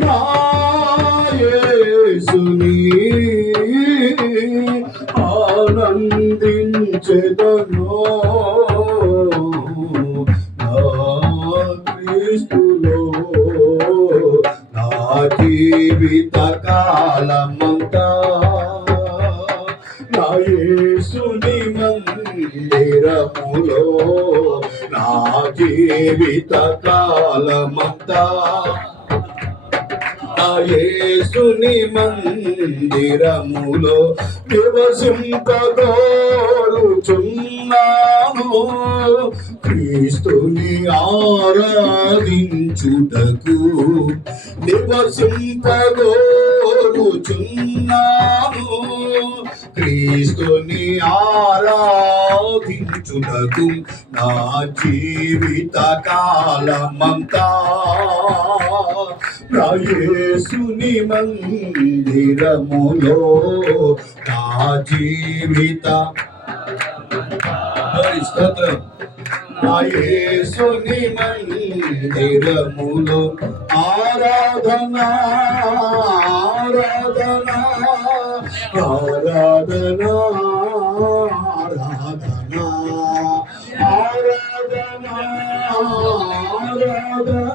నా ఆనందించెదను. క్రీస్తులో నా జీవిత కాలమంతా నా యేసుని మందిరములో నా జీవిత కాలమంతా యేసుని మందిరములో నివసింపగోరుచున్నాను క్రీస్తుని ఆరాధించుటకు నివసింపగోరుచున్నాను క్రీస్తుని ఆరాధించుటకు నా జీవిత కాలమంతా నా మందిరములో నా జీవిత హరి స్తోత్రం. నా మందిరములో ఆరాధన ఆరాధన ఆరాధన ఆరాధన ఆరాధన ఆరాధన.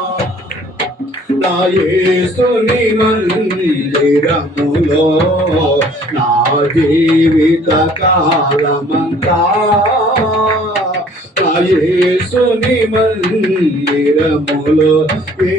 నాయేసుని మందిరములో నా జీవిత కాలమంతా. నాయేసుని మందిరములో ఏ